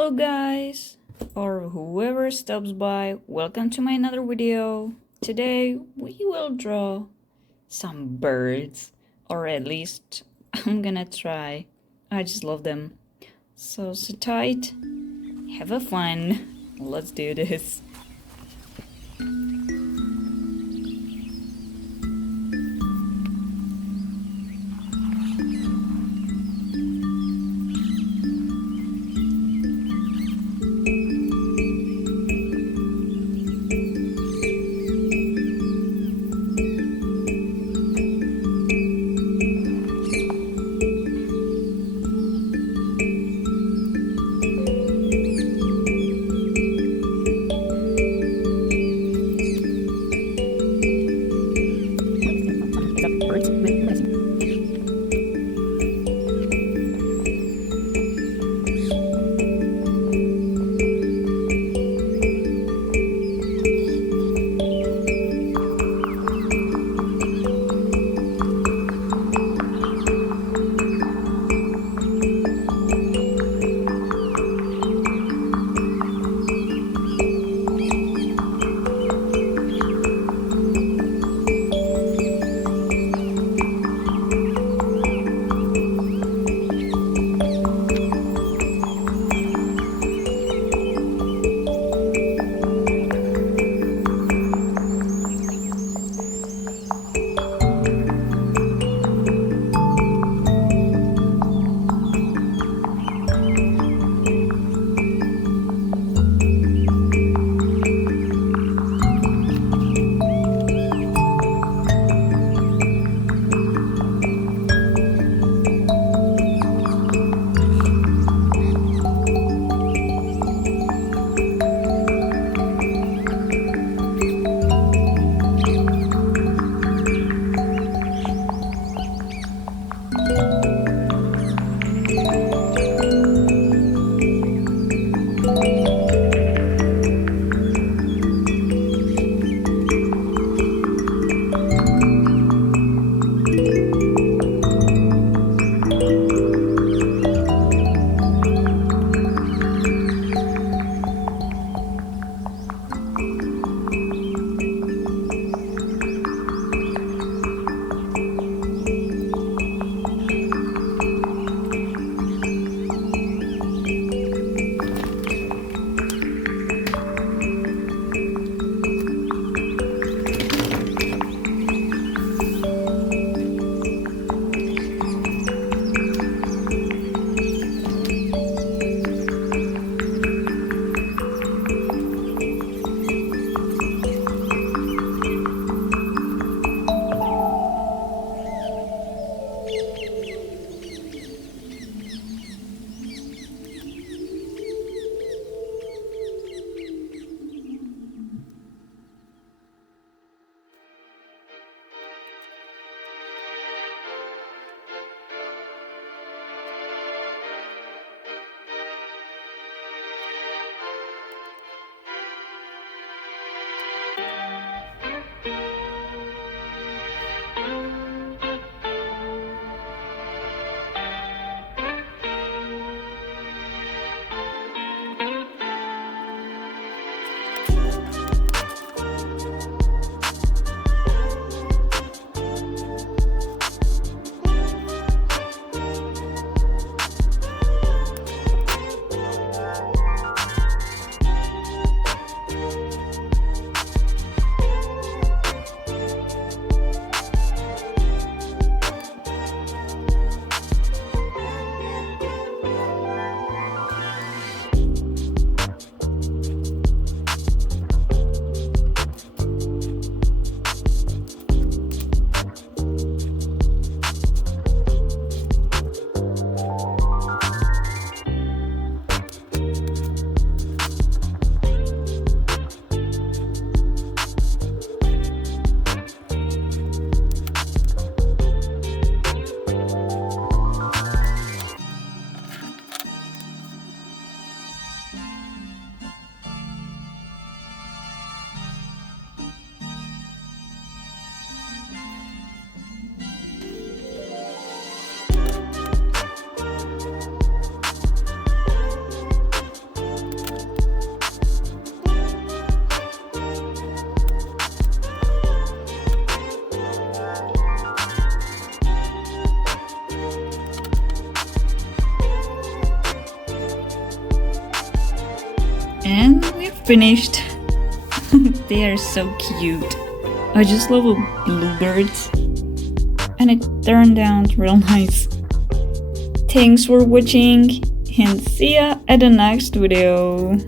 Hello guys, or whoever stops by, welcome to my another video. Today we will draw some birds, or at least I'm gonna try. I just love them. So sit tight, have a fun, let's do this. And we're finished. They are so cute. I just love bluebirds. And it turned out real nice. Thanks for watching and see ya at the next video.